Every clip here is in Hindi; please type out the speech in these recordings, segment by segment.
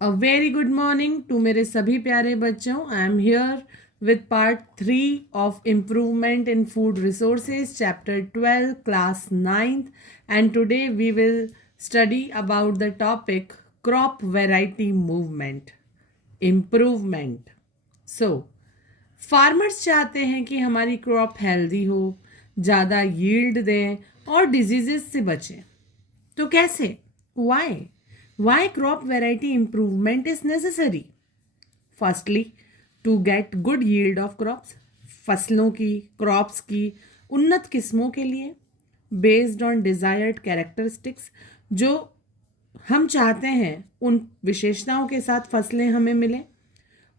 A very good morning to मेरे सभी प्यारे बच्चों. I am here with part 3 of improvement in food resources, chapter 12, class 9th, and today we will study about the topic crop variety movement improvement. So farmers चाहते हैं कि हमारी क्रॉप हेल्दी हो, ज़्यादा यील्ड दें और डिजीजेस से बचें. तो कैसे? Y? Why crop variety improvement is necessary? Firstly, to get good yield of crops, फसलों की, क्रॉप्स की उन्नत किस्मों के लिए, बेस्ड ऑन डिजायर्ड कैरेक्टरिस्टिक्स, जो हम चाहते हैं उन विशेषताओं के साथ फसलें हमें मिलें.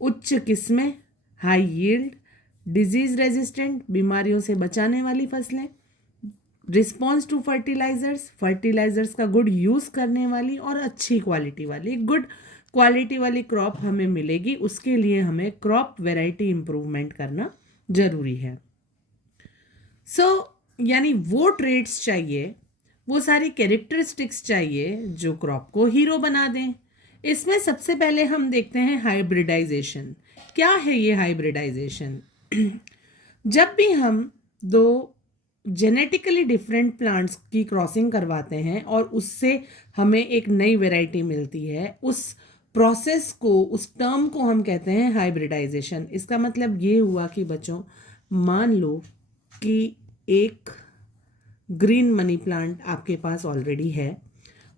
उच्च किस्में, हाई यील्ड, डिजीज रेजिस्टेंट, बीमारियों से बचाने वाली फसलें, रिस्पॉन्स टू फर्टिलाइजर्स का गुड यूज़ करने वाली और अच्छी क्वालिटी वाली, गुड क्वालिटी वाली क्रॉप हमें मिलेगी. उसके लिए हमें क्रॉप वैरायटी इम्प्रूवमेंट करना ज़रूरी है. यानी वो ट्रेड्स चाहिए, वो सारी कैरेक्टरिस्टिक्स चाहिए जो क्रॉप को हीरो बना दें. इसमें सबसे पहले हम देखते हैं हाइब्रिडाइजेशन. क्या है ये हाइब्रिडाइजेशन? जब भी हम दो जेनेटिकली डिफरेंट प्लांट्स की क्रॉसिंग करवाते हैं और उससे हमें एक नई वैरायटी मिलती है, उस प्रोसेस को, उस टर्म को हम कहते हैं हाइब्रिडाइजेशन. इसका मतलब ये हुआ कि बच्चों, मान लो कि एक ग्रीन मनी प्लांट आपके पास ऑलरेडी है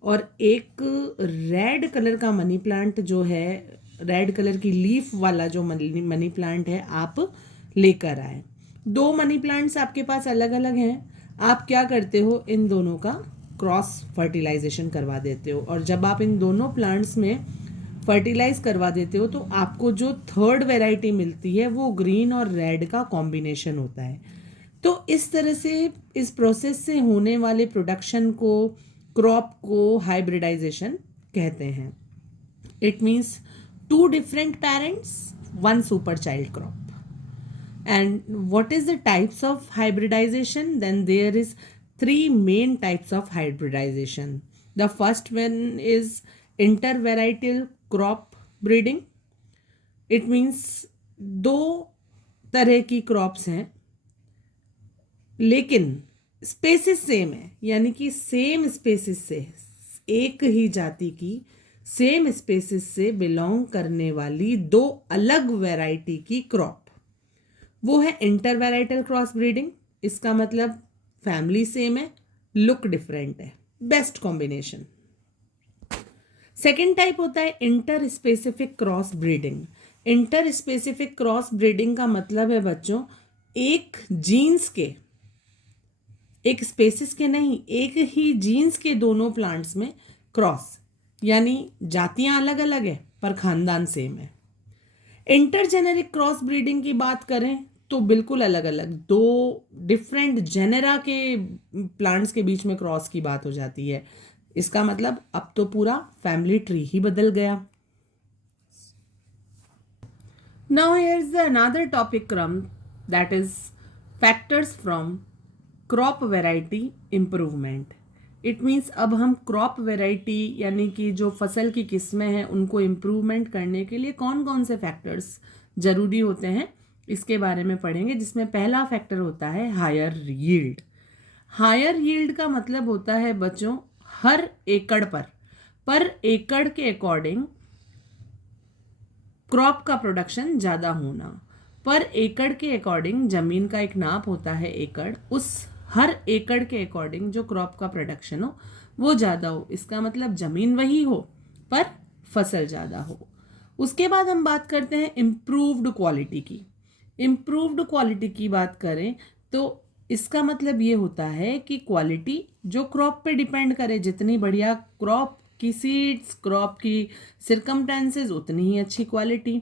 और एक रेड कलर का मनी प्लांट जो है, रेड कलर की लीफ वाला जो मनी प्लांट है, आप लेकर आए. दो मनी प्लांट्स आपके पास अलग अलग हैं. आप क्या करते हो? इन दोनों का क्रॉस फर्टिलाइजेशन करवा देते हो. और जब आप इन दोनों प्लांट्स में फर्टिलाइज करवा देते हो तो आपको जो थर्ड वैरायटी मिलती है वो ग्रीन और रेड का कॉम्बिनेशन होता है. तो इस तरह से, इस प्रोसेस से होने वाले प्रोडक्शन को, क्रॉप को हाइब्रिडाइजेशन कहते हैं. It means two different parents, one super child crop. And what is the types of hybridization? Then there is three main types of hybridization. The first one is intervarietal crop breeding. It means दो तरह की क्रॉप्स हैं लेकिन स्पेसिस सेम है, यानी कि सेम स्पेसिस से, एक ही जाति की सेम स्पेसिस से बिलोंग करने वाली दो अलग वैरायटी की क्रॉप, वो है इंटरवैराइटल क्रॉस ब्रीडिंग. इसका मतलब फैमिली सेम है, लुक डिफरेंट है, बेस्ट कॉम्बिनेशन. सेकेंड टाइप होता है inter specific cross breeding. Inter specific cross breeding का मतलब है बच्चों, एक जीन्स के, एक स्पेसिस के नहीं, एक ही जीन्स के दोनों प्लांट्स में क्रॉस, यानी जातियां अलग अलग है पर खानदान सेम है. इंटरजेनेरिक क्रॉस ब्रीडिंग की बात करें तो बिल्कुल अलग अलग दो डिफरेंट जेनेरा के प्लांट्स के बीच में क्रॉस की बात हो जाती है. इसका मतलब अब तो पूरा फैमिली ट्री ही बदल गया. Now here is another topic क्रम, that is factors from crop variety improvement. It means अब हम क्रॉप वैरायटी यानी कि जो फसल की किस्में हैं उनको इम्प्रूवमेंट करने के लिए कौन कौन से फैक्टर्स ज़रूरी होते हैं इसके बारे में पढ़ेंगे. जिसमें पहला फैक्टर होता है हायर यील्ड. हायर यील्ड का मतलब होता है बच्चों, हर एकड़ पर एकड़ के अकॉर्डिंग क्रॉप का प्रोडक्शन ज़्यादा होना. पर एकड़ के अकॉर्डिंग, ज़मीन का एक नाप होता है एकड़, उस हर एकड़ के अकॉर्डिंग जो क्रॉप का प्रोडक्शन हो वो ज़्यादा हो. इसका मतलब ज़मीन वही हो पर फसल ज़्यादा हो. उसके बाद हम बात करते हैं इम्प्रूव्ड क्वालिटी की. इम्प्रूव्ड क्वालिटी की बात करें तो इसका मतलब ये होता है कि क्वालिटी जो क्रॉप पे डिपेंड करे, जितनी बढ़िया क्रॉप की सीड्स, क्रॉप की सिरकमटेंसेस, उतनी ही अच्छी क्वालिटी.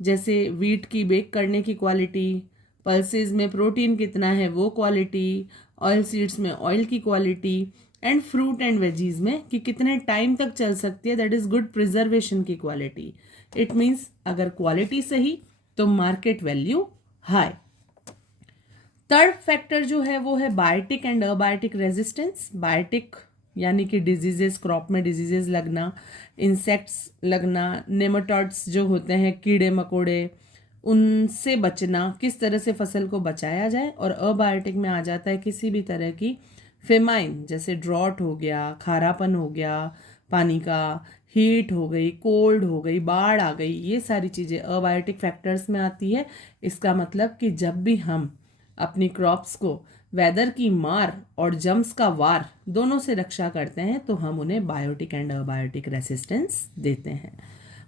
जैसे वीट की बेक करने की क्वालिटी, पल्सेस में प्रोटीन कितना है वो क्वालिटी, ऑयल सीड्स में ऑयल की quality, and fruit and veggies में कि कितने टाइम तक चल सकती है, दैट इज गुड प्रिजर्वेशन की क्वालिटी. इट मीन्स अगर क्वालिटी सही तो market value high. Third factor जो है वो है biotic and abiotic resistance. Biotic यानी कि डिजीजेस, क्रॉप में डिजीजेस लगना, इंसेक्ट्स लगना, नेमाटोड्स जो होते हैं कीड़े मकोड़े, उनसे बचना, किस तरह से फसल को बचाया जाए। और अबायोटिक में आ जाता है किसी भी तरह की फेमाइन, जैसे ड्रॉट हो गया, खारापन हो गया पानी का, हीट हो गई, कोल्ड हो गई, बाढ़ आ गई, ये सारी चीज़ें अबायोटिक फैक्टर्स में आती है। इसका मतलब कि जब भी हम अपनी क्रॉप्स को वेदर की मार और जम्स का वार दोनों से रक्षा करते हैं तो हम उन्हें बायोटिक एंड अबायोटिक रेसिस्टेंस देते हैं।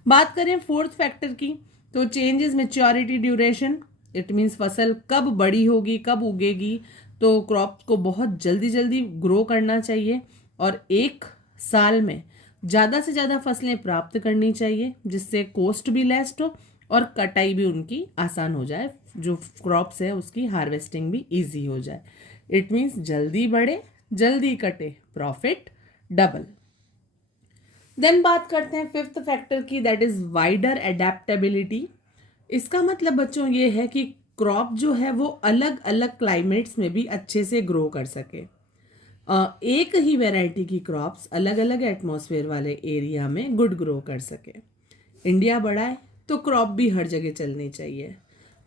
बात करें फोर्थ फैक्टर की, तो change is maturity duration. It means फसल कब बड़ी होगी, कब उगेगी। तो क्रॉप को बहुत जल्दी जल्दी ग्रो करना चाहिए और एक साल में ज़्यादा से ज़्यादा फसलें प्राप्त करनी चाहिए, जिससे कॉस्ट भी लेस हो और कटाई भी उनकी आसान हो जाए, जो क्रॉप्स है उसकी हार्वेस्टिंग भी इजी हो जाए। इट मीन्स जल्दी बढ़े, जल्दी कटे, प्रॉफिट डबल। देन बात करते हैं फिफ्थ फैक्टर की, दैट इज वाइडर एडेप्टेबिलिटी। इसका मतलब बच्चों ये है कि क्रॉप जो है वो अलग अलग क्लाइमेट्स में भी अच्छे से ग्रो कर सके। एक ही वैरायटी की क्रॉप्स अलग अलग एटमॉस्फेयर वाले एरिया में गुड ग्रो कर सके। इंडिया बड़ा है तो क्रॉप भी हर जगह चलनी चाहिए।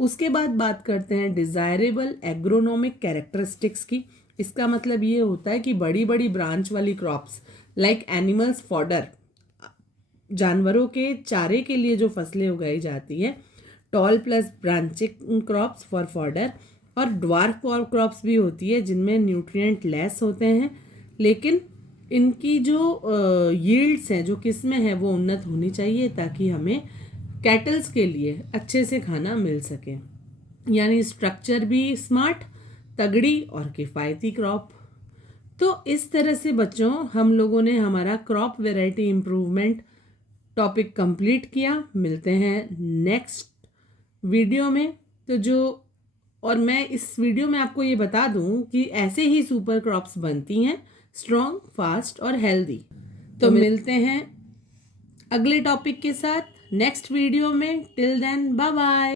उसके बाद बात करते हैं डिज़ायरेबल एग्रोनॉमिक कैरेक्टरिस्टिक्स की। इसका मतलब ये होता है कि बड़ी बड़ी ब्रांच वाली क्रॉप्स लाइक एनिमल्स फॉडर, जानवरों के चारे के लिए जो फसलें उगाई जाती है, tall plus branching crops for fodder, और ड्वार्फ क्रॉप्स भी होती है जिनमें न्यूट्रिएंट लेस होते हैं लेकिन इनकी जो यील्ड्स हैं, जो किस्में हैं, वो उन्नत होनी चाहिए ताकि हमें कैटल्स के लिए अच्छे से खाना मिल सके। यानी स्ट्रक्चर भी स्मार्ट, तगड़ी और किफ़ायती क्रॉप। तो इस तरह से बच्चों हम लोगों ने हमारा crop variety improvement topic complete किया। मिलते हैं नेक्स्ट वीडियो में। तो जो और मैं इस वीडियो में आपको ये बता दूं कि ऐसे ही सुपर क्रॉप्स बनती हैं, स्ट्रॉन्ग, फास्ट और हेल्दी। तो मिलते हैं अगले टॉपिक के साथ नेक्स्ट वीडियो में। Till then bye bye.